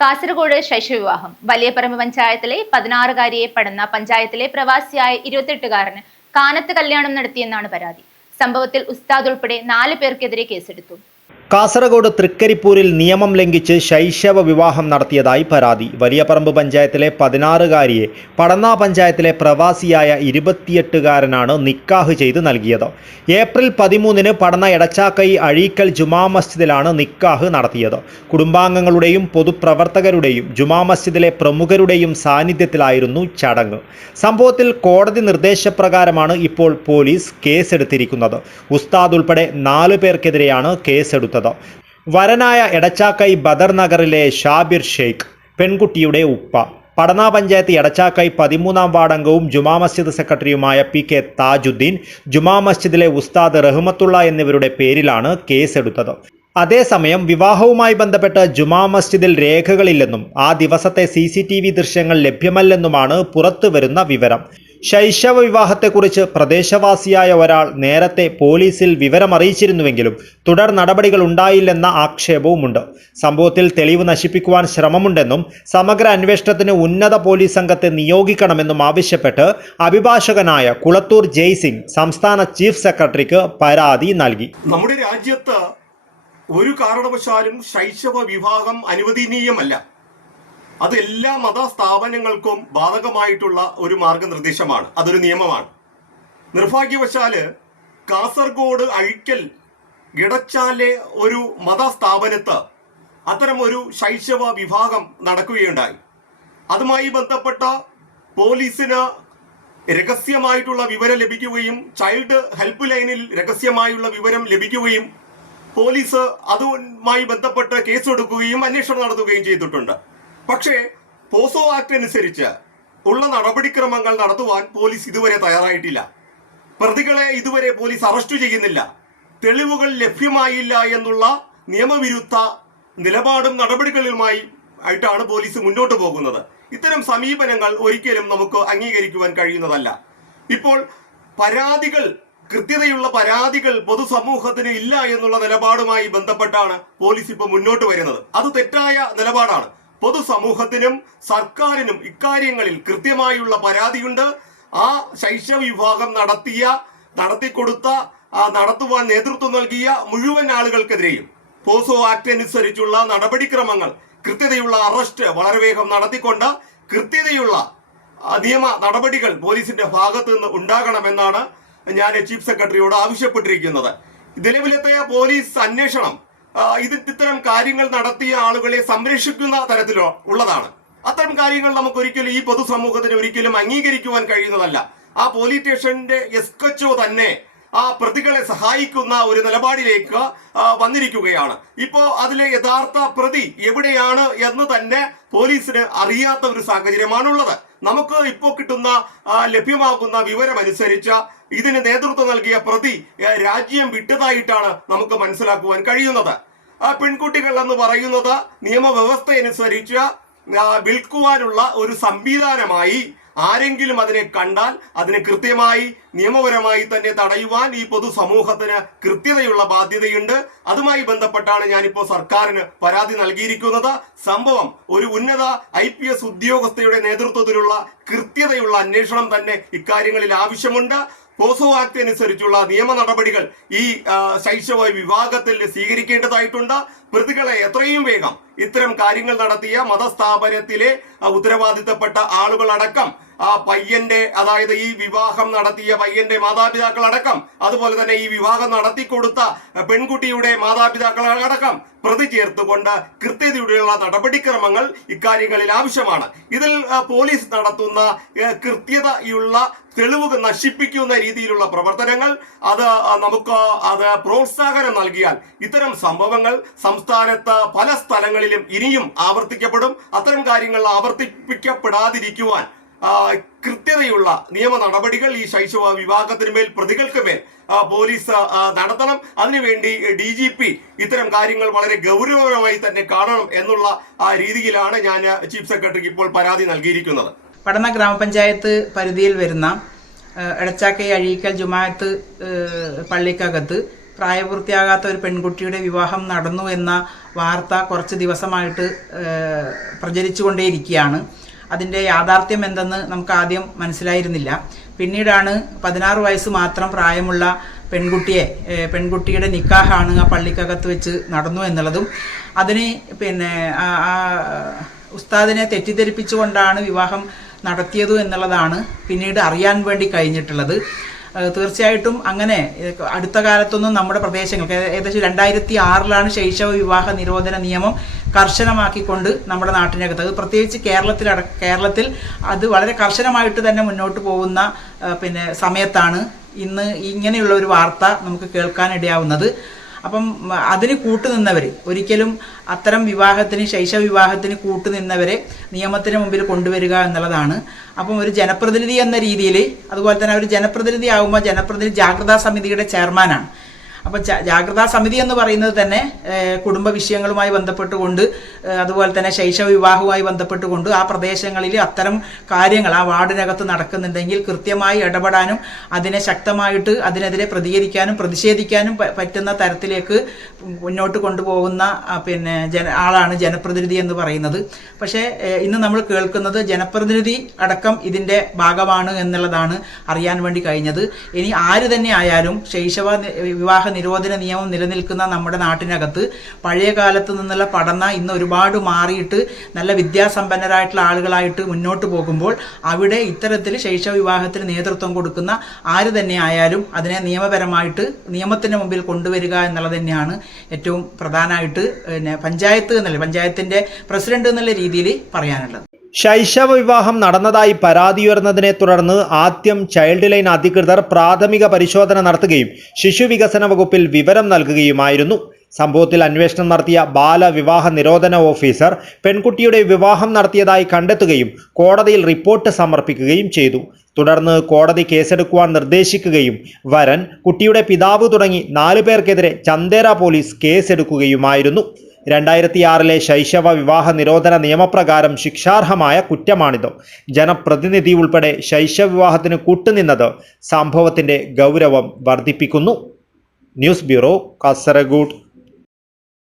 കാസർഗോഡ് ശൈശവിവാഹം വലിയപറമ്പ് പഞ്ചായത്തിലെ 16-കാരിയെ പടന്ന പഞ്ചായത്തിലെ പ്രവാസിയായ 28-കാരന് കാനത്ത് കല്യാണം നടത്തിയെന്നാണ് പരാതി. സംഭവത്തിൽ ഉസ്താദ് ഉൾപ്പെടെ 4 പേർക്കെതിരെ കേസെടുത്തു. കാസർഗോഡ് തൃക്കരിപ്പൂരിൽ നിയമം ലംഘിച്ച് ശൈശവ വിവാഹം നടത്തിയതായി പരാതി. വലിയപറമ്പ് പഞ്ചായത്തിലെ 16-കാരിയെ പടന്ന പഞ്ചായത്തിലെ പ്രവാസിയായ 28-കാരനാണ് നിക്കാഹ് ചെയ്ത് നൽകിയത്. ഏപ്രിൽ 13-ന് പടന്ന എടച്ചാക്കൈ അഴീക്കൽ ജുമാ മസ്ജിദിലാണ് നിക്കാഹ് നടത്തിയത്. കുടുംബാംഗങ്ങളുടെയും പൊതുപ്രവർത്തകരുടെയും ജുമാ മസ്ജിദിലെ പ്രമുഖരുടെയും സാന്നിധ്യത്തിലായിരുന്നു ചടങ്ങ്. സംഭവത്തിൽ കോടതി നിർദ്ദേശപ്രകാരമാണ് ഇപ്പോൾ പോലീസ് കേസെടുത്തിരിക്കുന്നത്. ഉസ്താദ് ഉൾപ്പെടെ 4 പേർക്കെതിരെയാണ് കേസെടുത്തത്. വരനായ എടച്ചാക്കൈ ബദർ നഗറിലെ ഷാബിർ ഷെയ്ഖ്, പെൺകുട്ടിയുടെ ഉപ്പ, പടന്ന പഞ്ചായത്ത് എടച്ചാക്കൈ 13-ാം വാർഡ് അംഗവും ജുമാ മസ്ജിദ് സെക്രട്ടറിയുമായ PK താജുദ്ദീൻ, ജുമാ മസ്ജിദിലെ ഉസ്താദ് റഹ്മത്തുള്ള എന്നിവരുടെ പേരിലാണ് കേസെടുത്തത്. അതേസമയം വിവാഹവുമായി ബന്ധപ്പെട്ട് ജുമാ മസ്ജിദിൽ രേഖകളില്ലെന്നും ആ ദിവസത്തെ CCTV ദൃശ്യങ്ങൾ ലഭ്യമല്ലെന്നുമാണ് പുറത്തുവരുന്ന വിവരം. ശൈശവ വിവാഹത്തെക്കുറിച്ച് പ്രദേശവാസിയായ ഒരാൾ നേരത്തെ പോലീസിൽ വിവരമറിയിച്ചിരുന്നുവെങ്കിലും തുടർ നടപടികൾ ഉണ്ടായില്ലെന്ന ആക്ഷേപവുമുണ്ട്. സംഭവത്തിൽ തെളിവ് നശിപ്പിക്കുവാൻ ശ്രമമുണ്ടെന്നും സമഗ്ര അന്വേഷണത്തിന് ഉന്നത പോലീസ് സംഘത്തെ നിയോഗിക്കണമെന്നും ആവശ്യപ്പെട്ട് അഭിഭാഷകനായ കുളത്തൂർ ജയ്സിംഗ് സംസ്ഥാന ചീഫ് സെക്രട്ടറിക്ക് പരാതി നൽകി. നമ്മുടെ രാജ്യത്ത് ഒരു കാരണവശാലും ശൈശവ വിവാഹം അനുവദനീയമല്ല. അത് എല്ലാ മതസ്ഥാപനങ്ങൾക്കും ബാധകമായിട്ടുള്ള ഒരു മാർഗനിർദ്ദേശമാണ്, അതൊരു നിയമമാണ്. നിർഭാഗ്യവശാല് കാസർഗോഡ് അഴീക്കൽ ഇടച്ചാലെ ഒരു മതസ്ഥാപനത്ത് അത്തരം ഒരു ശൈശവ വിവാഹം നടക്കുകയുണ്ടായി. അതുമായി ബന്ധപ്പെട്ട പോലീസിന് രഹസ്യമായിട്ടുള്ള വിവരം ലഭിക്കുകയും ചൈൽഡ് ഹെൽപ്പ് ലൈനിൽ രഹസ്യമായുള്ള വിവരം ലഭിക്കുകയും പോലീസ് അതുമായി ബന്ധപ്പെട്ട് കേസെടുക്കുകയും അന്വേഷണം നടത്തുകയും ചെയ്തിട്ടുണ്ട്. പക്ഷേ പോസോ ആക്ട് അനുസരിച്ച് ഉള്ള നടപടിക്രമങ്ങൾ നടത്തുവാൻ പോലീസ് ഇതുവരെ തയ്യാറായിട്ടില്ല. പ്രതികളെ ഇതുവരെ പോലീസ് അറസ്റ്റ് ചെയ്യുന്നില്ല. തെളിവുകൾ ലഭ്യമായില്ല എന്നുള്ള നിയമവിരുദ്ധ നിലപാടും നടപടികളുമായി ആയിട്ടാണ് പോലീസ് മുന്നോട്ട് പോകുന്നത്. ഇത്തരം സമീപനങ്ങൾ ഒരിക്കലും നമുക്ക് അംഗീകരിക്കുവാൻ കഴിയുന്നതല്ല. ഇപ്പോൾ കൃത്യതയുള്ള പരാതികൾ പൊതുസമൂഹത്തിന് ഇല്ല എന്നുള്ള നിലപാടുമായി ബന്ധപ്പെട്ടാണ് പോലീസ് ഇപ്പോൾ മുന്നോട്ട് വരുന്നത്. അത് തെറ്റായ നിലപാടാണ്. പൊതുസമൂഹത്തിനും സർക്കാരിനും ഇക്കാര്യങ്ങളിൽ കൃത്യമായുള്ള പരാതിയുണ്ട്. ആ ശൈശവ വിവാഹം നടത്തുവാൻ നേതൃത്വം നൽകിയ മുഴുവൻ ആളുകൾക്കെതിരെയും പോസോ ആക്ട് അനുസരിച്ചുള്ള നടപടിക്രമങ്ങൾ, കൃത്യതയുള്ള അറസ്റ്റ് വളരെ വേഗം നടത്തിക്കൊണ്ട് കൃത്യതയുള്ള നിയമ നടപടികൾ പോലീസിന്റെ ഭാഗത്ത് നിന്ന് ഉണ്ടാകണമെന്നാണ് ഞാൻ ചീഫ് സെക്രട്ടറിയോട് ആവശ്യപ്പെട്ടിരിക്കുന്നത്. നിലവിലത്തെ പോലീസ് അന്വേഷണം ഇത്തരം കാര്യങ്ങൾ നടത്തിയ ആളുകളെ സംരക്ഷിക്കുന്ന തരത്തിലുള്ളതാണ്. അത്തരം കാര്യങ്ങൾ നമുക്കൊരിക്കലും ഈ പൊതുസമൂഹത്തിന് ഒരിക്കലും അംഗീകരിക്കുവാൻ കഴിയുന്നതല്ല. ആ പോലീസ് സ്റ്റേഷന്റെ SHO തന്നെ ആ പ്രതികളെ സഹായിക്കുന്ന ഒരു നിലപാടിലേക്ക് വന്നിരിക്കുകയാണ്. ഇപ്പോ അതിലെ യഥാർത്ഥ പ്രതി എവിടെയാണ് എന്ന് തന്നെ പോലീസിന് അറിയാത്ത ഒരു സാഹചര്യമാണുള്ളത്. നമുക്ക് ഇപ്പോൾ ലഭ്യമാകുന്ന വിവരമനുസരിച്ച് ഇതിന് നേതൃത്വം നൽകിയ പ്രതി രാജ്യം വിട്ടതായിട്ടാണ് നമുക്ക് മനസ്സിലാക്കുവാൻ കഴിയുന്നത്. പെൺകുട്ടികൾ എന്ന് പറയുന്നത് നിയമവ്യവസ്ഥ അനുസരിച്ച് വിൽക്കുവാനുള്ള ഒരു സംവിധാനമായി ആരെങ്കിലും അതിനെ കണ്ടാൽ അതിനെ കൃത്യമായി നിയമപരമായി തന്നെ തടയുവാൻ ഈ പൊതുസമൂഹത്തിന് കൃത്യതയുള്ള ബാധ്യതയുണ്ട്. അതുമായി ബന്ധപ്പെട്ടാണ് ഞാനിപ്പോൾ സർക്കാരിന് പരാതി നൽകിയിരിക്കുന്നത്. സംഭവം ഒരു ഉന്നത IPS ഉദ്യോഗസ്ഥയുടെ നേതൃത്വത്തിലുള്ള കൃത്യതയുള്ള അന്വേഷണം തന്നെ ഇക്കാര്യങ്ങളിൽ ആവശ്യമുണ്ട്. പോസോ ആക്ട് അനുസരിച്ചുള്ള നിയമ നടപടികൾ ഈ ശൈശവ വിവാഹത്തിൽ സ്വീകരിക്കേണ്ടതായിട്ടുണ്ട്. പ്രതികളെ എത്രയും വേഗം ഇത്തരം കാര്യങ്ങൾ നടത്തിയ മതസ്ഥാപനത്തിലെ ഉത്തരവാദിത്തപ്പെട്ട ആളുകളടക്കം ആ പയ്യന്റെ, അതായത് ഈ വിവാഹം നടത്തിയ പയ്യന്റെ മാതാപിതാക്കളടക്കം, അതുപോലെ തന്നെ ഈ വിവാഹം നടത്തിക്കൊടുത്ത പെൺകുട്ടിയുടെ മാതാപിതാക്കളടക്കം പ്രതി ചേർത്തുകൊണ്ട് കൃത്യതയുള്ള നടപടിക്രമങ്ങൾ ഇക്കാര്യങ്ങളിൽ ആവശ്യമാണ്. ഇതിൽ പോലീസ് നടത്തുന്ന കൃത്യതയുള്ള തെളിവുകൾ നശിപ്പിക്കുന്ന രീതിയിലുള്ള പ്രവർത്തനങ്ങൾ നമുക്ക് പ്രോത്സാഹനം നൽകിയാൽ ഇത്തരം സംഭവങ്ങൾ സംസ്ഥാനത്ത് പല സ്ഥലങ്ങളിലും ഇനിയും ആവർത്തിക്കപ്പെടും. അത്തരം കാര്യങ്ങൾ ആവർത്തിപ്പിക്കപ്പെടാതിരിക്കുവാൻ കൃത്യതയുള്ള നിയമ നടപടികൾ ഈ ശൈശവ വിവാഹത്തിന് മേൽ പ്രതികൾക്ക് മേൽ പോലീസ് നടത്തണം. അതിനുവേണ്ടി DGP ഇത്തരം കാര്യങ്ങൾ വളരെ ഗൗരവപരമായി തന്നെ കാണണം എന്നുള്ള രീതിയിലാണ് ഞാൻ ചീഫ് സെക്രട്ടറിക്ക് ഇപ്പോൾ പരാതി നൽകിയിരിക്കുന്നത്. പടന്ന ഗ്രാമപഞ്ചായത്ത് പരിധിയിൽ വരുന്ന എടച്ചാക്കൈ അഴീക്കൽ ജുമാഅത്ത് പള്ളിക്കകത്ത് പ്രായപൂർത്തിയാകാത്ത ഒരു പെൺകുട്ടിയുടെ വിവാഹം നടന്നു എന്ന വാർത്ത കുറച്ച് ദിവസമായിട്ട് പ്രചരിച്ചുകൊണ്ടേയിരിക്കുകയാണ്. അതിൻ്റെ യാഥാർത്ഥ്യം എന്തെന്ന് നമുക്ക് ആദ്യം മനസ്സിലായിരുന്നില്ല. പിന്നീടാണ് 16 വയസ്സ് മാത്രം പ്രായമുള്ള പെൺകുട്ടിയുടെ നിക്കാഹാണ് ആ പള്ളിക്കകത്ത് വെച്ച് നടന്നു എന്നുള്ളതും അതിന് ഉസ്താദിനെ തെറ്റിദ്ധരിപ്പിച്ചുകൊണ്ടാണ് വിവാഹം നടത്തിയതു എന്നുള്ളതാണ് പിന്നീട് അറിയാൻ വേണ്ടി കഴിഞ്ഞിട്ടുള്ളത്. തീർച്ചയായിട്ടും അങ്ങനെ അടുത്ത കാലത്തൊന്നും നമ്മുടെ പ്രദേശങ്ങൾക്ക് ഏകദേശം 2006 ശൈശവ വിവാഹ നിരോധന നിയമം കർശനമാക്കിക്കൊണ്ട് നമ്മുടെ നാട്ടിനകത്ത്, അത് പ്രത്യേകിച്ച് കേരളത്തിൽ അത് വളരെ കർശനമായിട്ട് തന്നെ മുന്നോട്ട് പോകുന്ന സമയത്താണ് ഇന്ന് ഇങ്ങനെയുള്ള ഒരു വാർത്ത നമുക്ക് കേൾക്കാനിടയാവുന്നത്. അപ്പം അതിന് കൂട്ടുനിന്നവർ, ഒരിക്കലും അത്തരം ശൈശവ വിവാഹത്തിന് കൂട്ടുനിന്നവരെ നിയമത്തിന് മുമ്പിൽ കൊണ്ടുവരിക എന്നുള്ളതാണ്. അപ്പം ഒരു ജനപ്രതിനിധി എന്ന രീതിയിൽ, അതുപോലെ തന്നെ ഒരു ജനപ്രതിനിധി ആകുമ്പോൾ ജനപ്രതിനിധി ജാഗ്രതാ സമിതിയുടെ ചെയർമാനാണ്. അപ്പം ജാഗ്രതാ സമിതി എന്ന് പറയുന്നത് തന്നെ കുടുംബ വിഷയങ്ങളുമായി ബന്ധപ്പെട്ടുകൊണ്ട്, അതുപോലെ തന്നെ ശൈശവ വിവാഹവുമായി ബന്ധപ്പെട്ടുകൊണ്ട് ആ പ്രദേശങ്ങളിൽ അത്തരം കാര്യങ്ങൾ ആ വാർഡിനകത്ത് നടക്കുന്നുണ്ടെങ്കിൽ കൃത്യമായി ഇടപെടാനും അതിനെ ശക്തമായിട്ട് അതിനെതിരെ പ്രതികരിക്കാനും പ്രതിഷേധിക്കാനും പറ്റുന്ന തരത്തിലേക്ക് മുന്നോട്ട് കൊണ്ടുപോകുന്ന ആളാണ് ജനപ്രതിനിധി എന്ന് പറയുന്നത്. പക്ഷേ ഇന്ന് നമ്മൾ കേൾക്കുന്നത് ജനപ്രതിനിധി അടക്കം ഇതിൻ്റെ ഭാഗമാണ് എന്നുള്ളതാണ് അറിയാൻ വേണ്ടി കഴിഞ്ഞത്. ഇനി ആര് തന്നെ ആയാലും ശൈശവ വിവാഹ നിരോധന നിയമം നിലനിൽക്കുന്ന നമ്മുടെ നാട്ടിനകത്ത് പഴയ കാലത്ത് നിന്നുള്ള പഠന ഇന്ന് ഒരുപാട് മാറിയിട്ട് നല്ല വിദ്യാസമ്പന്നരായിട്ടുള്ള ആളുകളായിട്ട് മുന്നോട്ട് പോകുമ്പോൾ അവിടെ ഇത്തരത്തിൽ ശൈശവ വിവാഹത്തിന് നേതൃത്വം കൊടുക്കുന്ന ആര് തന്നെ ആയാലും അതിനെ നിയമപരമായിട്ട് നിയമത്തിന് മുമ്പിൽ കൊണ്ടുവരിക എന്നുള്ളത് തന്നെയാണ് ഏറ്റവും പ്രധാനമായിട്ട് പഞ്ചായത്തിൻ്റെ പ്രസിഡന്റ് എന്നുള്ള രീതിയിൽ പറയാനുള്ളത്. ശൈശവ വിവാഹം നടന്നതായി പരാതിയുയർന്നതിനെ തുടർന്ന് ആദ്യം ചൈൽഡ് ലൈൻ അധികൃതർ പ്രാഥമിക പരിശോധന നടത്തുകയും ശിശുവികസന വകുപ്പിൽ വിവരം നൽകുകയുമായിരുന്നു. സംഭവത്തിൽ അന്വേഷണം നടത്തിയ ബാലവിവാഹ നിരോധന ഓഫീസർ പെൺകുട്ടിയുടെ വിവാഹം നടത്തിയതായി കണ്ടെത്തുകയും കോടതിയിൽ റിപ്പോർട്ട് സമർപ്പിക്കുകയും ചെയ്തു. തുടർന്ന് കോടതി കേസെടുക്കുവാൻ നിർദ്ദേശിക്കുകയും വരൻ, കുട്ടിയുടെ പിതാവ് തുടങ്ങി 4 പേർക്കെതിരെ ചന്ദേര പോലീസ് കേസെടുക്കുകയുമായിരുന്നു. 2006 ശൈശവ വിവാഹ നിരോധന നിയമപ്രകാരം ശിക്ഷാർഹമായ കുറ്റമാണിത്. ജനപ്രതിനിധി ഉൾപ്പെടെ ശൈശവ വിവാഹത്തിന് കൂട്ടുനിന്നത് സംഭവത്തിന്റെ ഗൗരവം വർദ്ധിപ്പിക്കുന്നു. News bureau, Kasaragod.